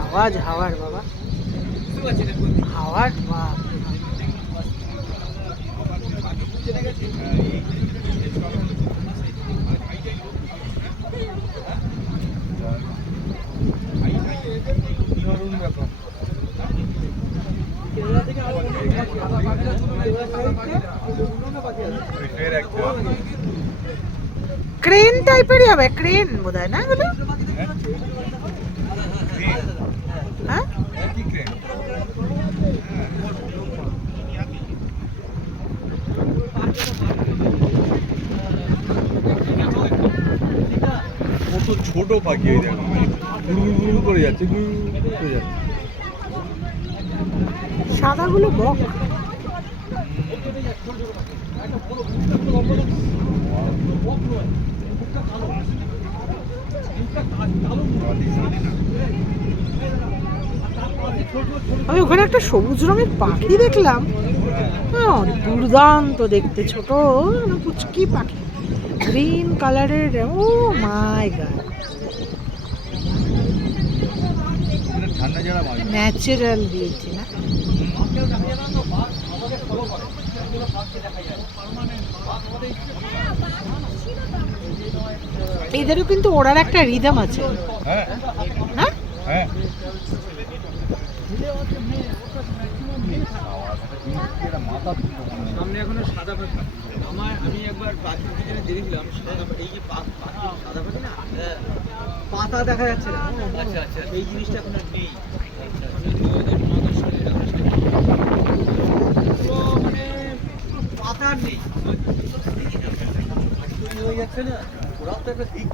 আওয়াজ হাওয়ার বাবা, হাওয়ার বাপ। ক্রেন টাইপেরই হবে, ক্রেন বোধহয় না এগুলো? হ্যাঁ কত ছোট পাখি, এই দেখো গুড় করে যাচ্ছে, গুড় করে যাচ্ছে। সাদাগুলো বক। আমি ওখানে একটা সবুজ রঙের পাখি দেখলাম, দুর্দান্ত দেখতে, ছোট পুচকি পাখি, গ্রিন কালারের। ও মাই গড, ন্যাচারাল বিউটি না? এদেরও কিন্তু ওড়ার একটা রিদম আছে। হ্যাঁ হ্যাঁ হ্যাঁ, সামনে এখনো সাদা পাখি। আমি একবার পাখির পিছনে দেখেছিলাম সাদা পাখি, এই যে সাদা পাখি না, পাতা দেখা যাচ্ছে না। আচ্ছা আচ্ছা, এই জিনিসটা এখন আর নেই। মানে পাতা নেই, হয়ে যাচ্ছে না, ওরাও তো একটা দিক।